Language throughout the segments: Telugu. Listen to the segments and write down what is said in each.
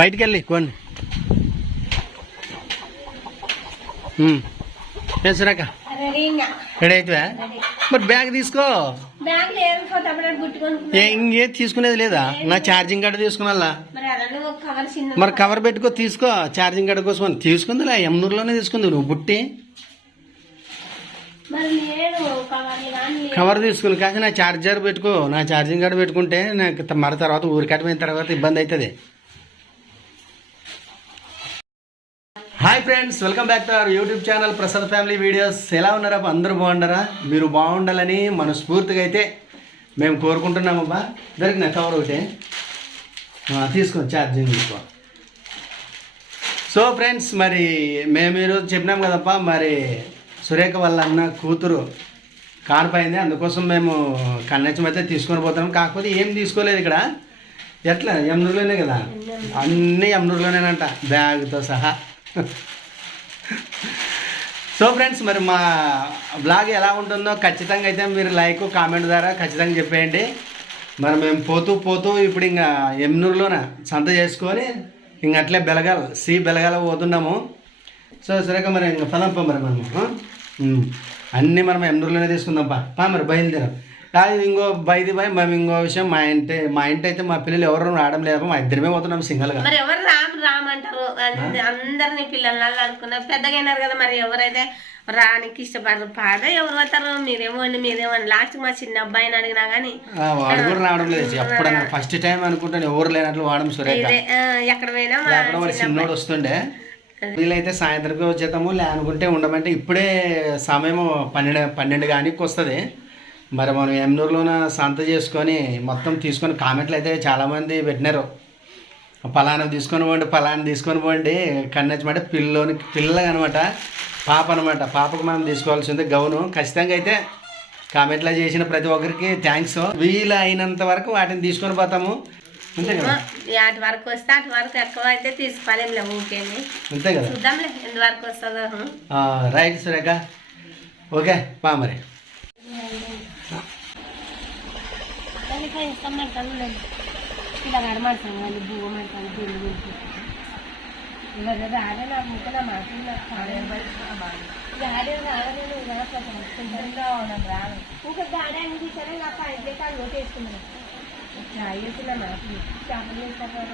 బయటికి వెళ్ళి కొన్ని సురేఖ రెడీ అవుతావా? మరి బ్యాగ్ తీసుకో. ఇంకే తీసుకునేది లేదా? నా ఛార్జింగ్ గడ్డ తీసుకున్నా. మరి కవర్ పెట్టుకో, తీసుకో. ఛార్జింగ్ గడ్డ కోసం తీసుకుందిలే. ఎమ్నూరులోనే తీసుకుంది నువ్వు బుట్టి. కవర్ తీసుకుని కాదు, నా ఛార్జర్ పెట్టుకో. నా ఛార్జింగ్ గడ్డ పెట్టుకుంటే నాకు మరి తర్వాత ఊరికట్టమైన తర్వాత ఇబ్బంది అవుతుంది. Hi friends, welcome back to our YouTube channel Prasad family videos. ఎలా ఉన్నారా? అందరూ బాగుండరా? మీరు బాగుండాలని మనస్ఫూర్తిగా అయితే మేము కోరుకుంటున్నామబ్బా. దొరికిన కవర్ ఒకటి తీసుకో, ఛార్జింగ్ తీసుకో. సో ఫ్రెండ్స్, మరి మేము ఈరోజు చెప్పినాం కదప్పా, మరి సురేఖ వాళ్ళ అన్న కూతురు కానిపోయింది. అందుకోసం మేము కన్నెచ్చం అయితే తీసుకొని పోతున్నాం. కాకపోతే ఏం తీసుకోలేదు ఇక్కడ. ఎట్లా ఎమ్నూరులోనే కదా, అన్నీ ఎమ్నూరులోనేనంట, బ్యాగ్తో సహా. సో ఫ్రెండ్స్, మరి మా బ్లాగ్ ఎలా ఉంటుందో ఖచ్చితంగా అయితే మీరు లైక్ కామెంట్ ద్వారా ఖచ్చితంగా చెప్పేయండి. మరి మేము పోతూ ఇప్పుడు ఇంకా ఎమ్నూరులోన సంత చేసుకొని ఇంక అట్లే బెలగాల పోతున్నాము. సో సురేఖ మరి ఇంకా పదంపా, మరి మనము అన్నీ మనం ఎమ్నూరులోనే తీసుకుందాంపా. మరి బయలుదేరాం. కాదు ఇంకో బయది బాయ్, మేము ఇంకో విషయం, మా ఇంటి అయితే మా పిల్లలు ఎవరు రావడం లేదు. మా ఇద్దరమే పోతున్నాం సింగల్గా. మరి ఎవరు రామ్ అంటారు, అందరినీ పిల్లలు అనుకున్నారు, పెద్దగా అయినారు కదా. మరి ఎవరైతే రానికి ఇష్టపడరు పాడ ఎవరు పోతారు? మీరేమోండి లాస్ట్ మా చిన్న అబ్బాయిని అడిగినా కానీ వాడు కూడా రావడం లేదు. ఎప్పుడైనా ఫస్ట్ టైం అనుకుంటాను ఎవరు లేనట్లు వాడడం. సురేఖ ఎక్కడ పోయినా వాడు చిన్నోడు వస్తుండే. వీళ్ళైతే సాయంత్రంకి వచ్చేస్తాము, లేనుకుంటే ఉండమంటే ఇప్పుడే సమయం 12 కానీ వస్తుంది. మరి మనం ఎమ్నూరులోన సంత చేసుకొని మొత్తం తీసుకొని కామెంట్లు అయితే చాలామంది పెట్టినారు, పలానా తీసుకొని పోండి కన్నెచ్చమంటే పిల్లగా అనమాట, పాప అనమాట. పాపకు మనం తీసుకోవాల్సింది గౌను. ఖచ్చితంగా అయితే కామెంట్లో చేసిన ప్రతి ఒక్కరికి థ్యాంక్స్. వీలు అయినంత వరకు వాటిని తీసుకొని పోతాము, అంతే కదా. అటు వరకు వస్తే అటు వరకు ఎక్కువ అయితే తీసుకోలేము, ఊకేమి అంతే కదా. చూద్దాంలే ఎంత వరకు వస్తుందో. రైట్ సురేఖ, ఓకే పా. మరి ఇలా కడమాడుతాను వాళ్ళు బువ్వ మాడతాను పిల్లలు రాడే నా ముక్క నా మాటలు రాను ఇంకా గాడే అన్ని సరే నా పైకి కాదు లోటు వేసుకున్నాను. రాయేసి నా మాటలు చేపలు వేస్తారు.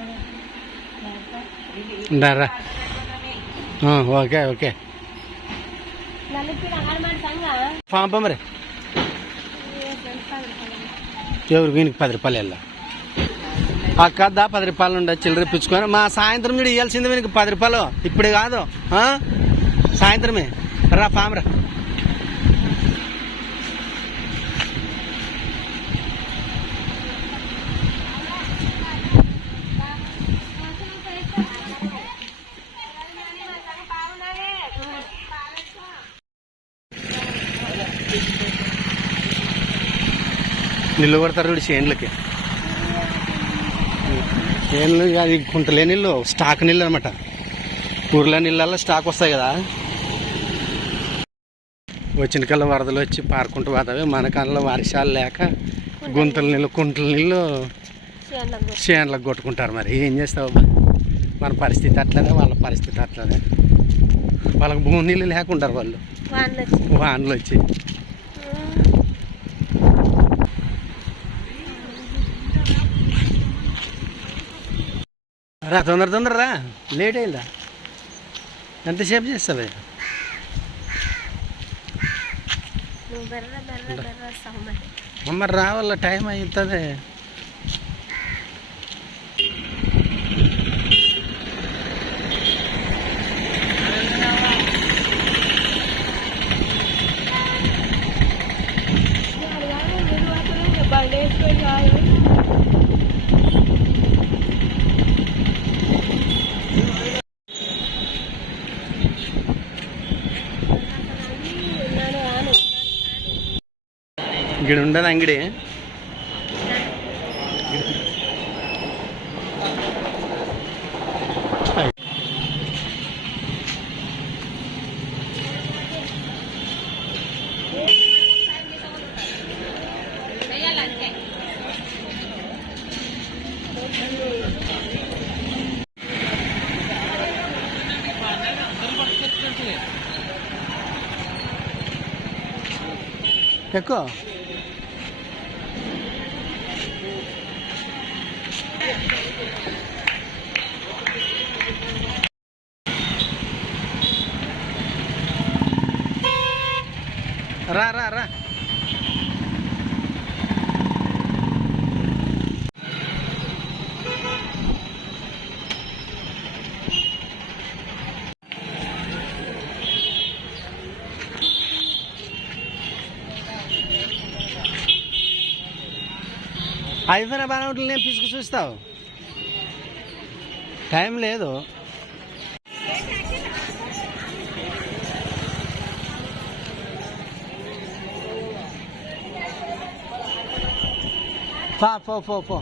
ఓకే ఓకే నలుగురు కడమాడుతాంగా పాప. మరి ఎవరు వీనికి 10 రూపాయలు వెళ్ళా అక్కద్దా 10 రూపాయలు ఉండే చిల్లర ఇప్పించుకొని మా సాయంత్రం మీరు ఇవ్వాల్సింది వీనికి 10 రూపాయలు. ఇప్పుడే కాదు, సాయంత్రమే రా పామరా. నీళ్ళు కొడతారు చేనులకి. చేనులు అది కుంటలే నీళ్ళు, స్టాక్ నీళ్ళు అనమాట. ఊర్లో నీళ్ళల్లో స్టాక్ వస్తాయి కదా. వచ్చిన కల్లా వరదలు వచ్చి పారుకుంటూ పోతావి. మన కాలంలో వర్షాలు లేక గుంతల నీళ్ళు కుంటల నీళ్ళు చేనులకు కొట్టుకుంటారు. మరి ఏం చేస్తావు? మన పరిస్థితి అట్లనే, వాళ్ళ పరిస్థితి అట్లనే. వాళ్ళకి భూమి నీళ్ళు లేకుంటారు వాళ్ళు, వానలు వచ్చి. రా తొందర రా, లేట్ అయిందా? ఎంతసేపు చేస్తావే? మరి రావాల, టైం అవుతుంది. ఇక్కడ ఉండదు అంగడి. ఎక్కువ రా రా రా అయిపోయినా బాగా ఉంటుంది, నేను పిసుకు చూస్తావు, టైం లేదు. పో పో పో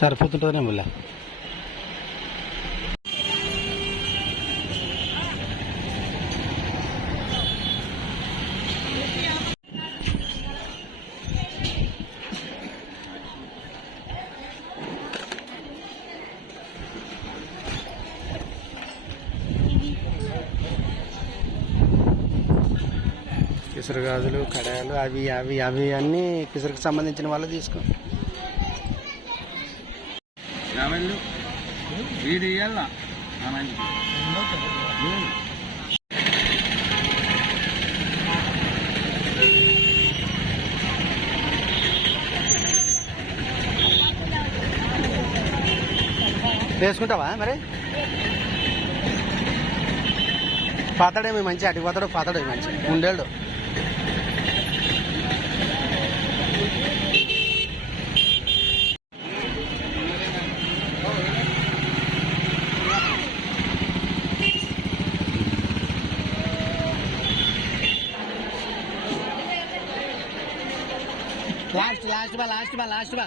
సరిపోతుంటుందనే ముళ్ళ. కిసరు గాజులు, కడాయాలు, అవి అవి అవి అన్నీ కిసరుకు సంబంధించిన వాళ్ళు తీసుకో. వేసుకుంటావా మరి? పాతడేమి మంచి, అటు పోతాడు, పాతడేమి మంచి ఉండేళ్ళు. లాస్ట్ లాస్ట్ బా లాస్ట్ బా లాస్ట్ బా